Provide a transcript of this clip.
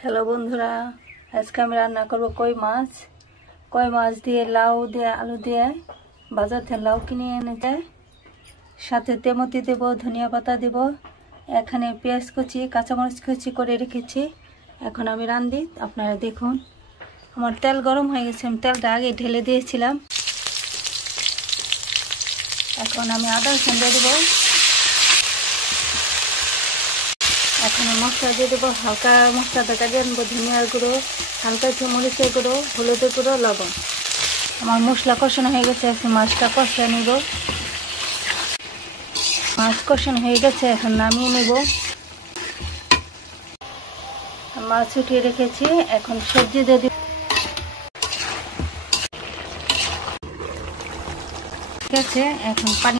Hello বন্ধুরা, আজকে আমি রান্না করব কই মাছ দিয়ে লাউ দিয়ে আলু দিয়ে বাজার থেকে লাউ কিনে এনেছে, সাথে তেমতি দেব, ধনিয়া পাতা দেব, এখানে পেঁয়াজ কুচি কাঁচামরিচ কুচি করে রেখেছি। এখন আমি রান্ধি, আপনারা দেখুন। আমার তেল গরম হয়ে গেছে, আমি তেলটা আগে ঢেলে দিয়েছিলাম। এখন আমি আদা রসুন দিয়ে দেবো। এখন মশলা দিয়ে দেবো, হালকা মশলাটা কাটিয়ে আনবো, ধনিয়ার গুঁড়ো, হালকা একটু মরিচের গুঁড়ো, হলুদের গুঁড়ো, লবণ। আমার মশলা কষানো হয়ে গেছে, এখন মাছটা কষিয়ে নেব। মাছ কষানো হয়ে গেছে, এখন নামিয়ে নেব। মাছ উঠিয়ে রেখেছি, এখন সবজি দিয়ে দিব। ঠিক আছে, এখন পানি